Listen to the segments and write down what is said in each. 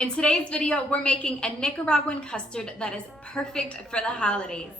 In today's video, we're making a Nicaraguan custard that is perfect for the holidays.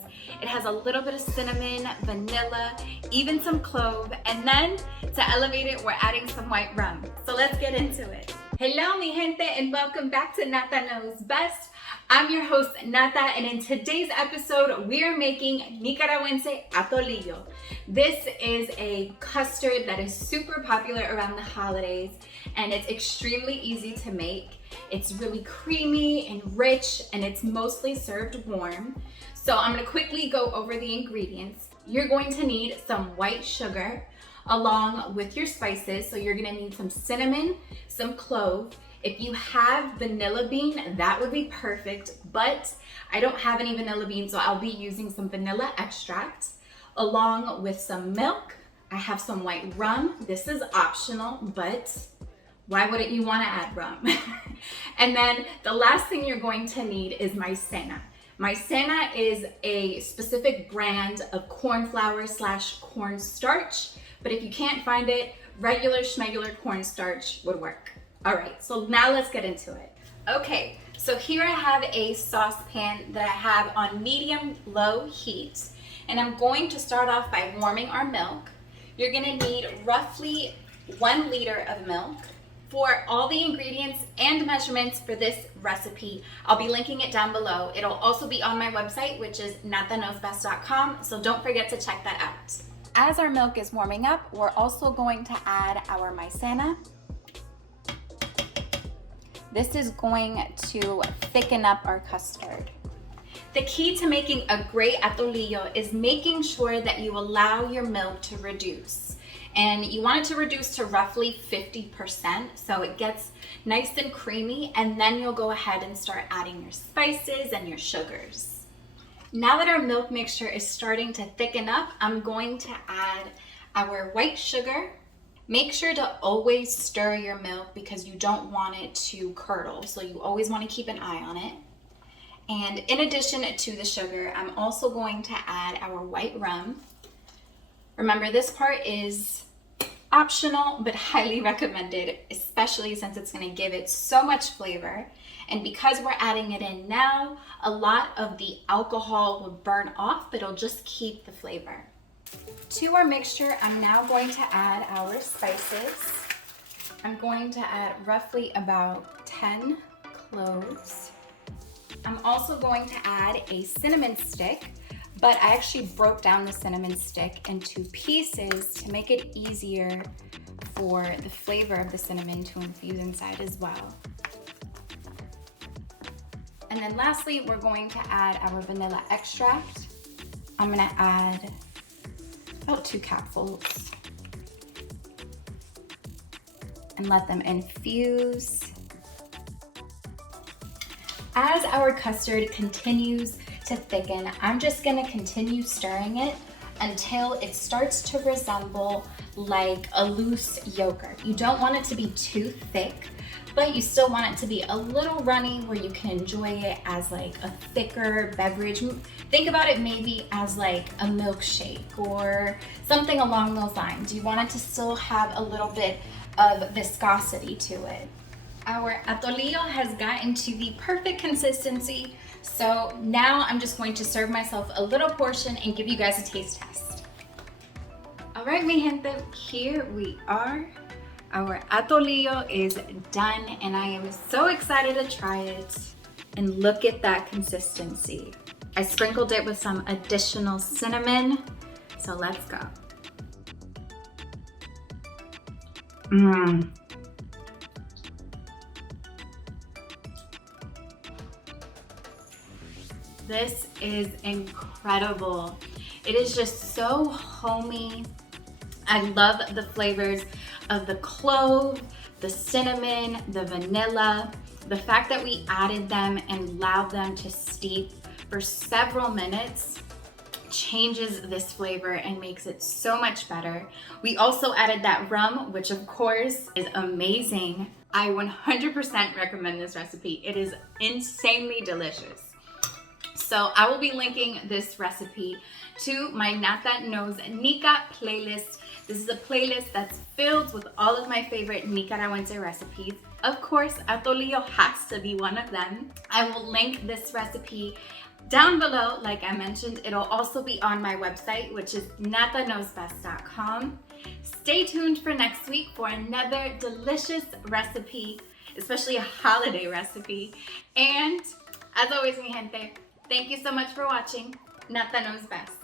It has a little bit of cinnamon, vanilla, even some clove, and then to elevate it, we're adding some white rum. So let's get into it. Hello, mi gente, and welcome back to Nata Knows Best. I'm your host, Nata, and in today's episode, we are making Nicaraguan Atolillo. This is a custard that is super popular around the holidays, and it's extremely easy to make. It's really creamy and rich, and it's mostly served warm. So I'm gonna quickly go over the ingredients. You're going to need some white sugar along with your spices. So you're gonna need some cinnamon, some clove. If you have vanilla bean, that would be perfect, but I don't have any vanilla bean, so I'll be using some vanilla extract along with some milk. I have some white rum. This is optional, but why wouldn't you want to add rum? And then the last thing you're going to need is maicena. Maicena is a specific brand of corn flour / cornstarch, but if you can't find it, regular schmegular cornstarch would work. All right, so now let's get into it. Okay, so here I have a saucepan that I have on medium-low heat, and I'm going to start off by warming our milk. You're gonna need roughly 1 liter of milk. For all the ingredients and measurements for this recipe, I'll be linking it down below. It'll also be on my website, which is nataknowsbest.com, so don't forget to check that out. As our milk is warming up, we're also going to add our maicena. This is going to thicken up our custard. The key to making a great atolillo is making sure that you allow your milk to reduce. And you want it to reduce to roughly 50% so it gets nice and creamy, and then you'll go ahead and start adding your spices and your sugars. Now that our milk mixture is starting to thicken up, I'm going to add our white sugar. Make sure to always stir your milk because you don't want it to curdle, so you always want to keep an eye on it. And in addition to the sugar, I'm also going to add our white rum. Remember, this part is optional but highly recommended, especially since it's going to give it so much flavor. And because we're adding it in now, a lot of the alcohol will burn off, but it'll just keep the flavor. To our mixture, I'm now going to add our spices. I'm going to add roughly about 10 cloves. I'm also going to add a cinnamon stick, but I actually broke down the cinnamon stick into pieces to make it easier for the flavor of the cinnamon to infuse inside as well. And then lastly, we're going to add our vanilla extract. I'm gonna add about 2 capfuls and let them infuse. As our custard continues to thicken, I'm just gonna continue stirring it until it starts to resemble like a loose yogurt. You don't want it to be too thick, but you still want it to be a little runny where you can enjoy it as like a thicker beverage. Think about it maybe as like a milkshake or something along those lines. You want it to still have a little bit of viscosity to it. Our atolillo has gotten to the perfect consistency, so now I'm just going to serve myself a little portion and give you guys a taste test. All right, mi gente, here we are. Our atolillo is done, and I am so excited to try it. And look at that consistency. I sprinkled it with some additional cinnamon, so let's go. This is incredible. It is just so homey. I love the flavors of the clove, the cinnamon, the vanilla. The fact that we added them and allowed them to steep for several minutes changes this flavor and makes it so much better. We also added that rum, which of course is amazing. I 100% recommend this recipe. It is insanely delicious. So I will be linking this recipe to my Nata Knows Nica playlist. This is a playlist that's filled with all of my favorite Nicaraguan recipes. Of course, Atolillo has to be one of them. I will link this recipe down below. Like I mentioned, it'll also be on my website, which is nataknowsbest.com. Stay tuned for next week for another delicious recipe, especially a holiday recipe. And as always, mi gente, thank you so much for watching. Nata knows best.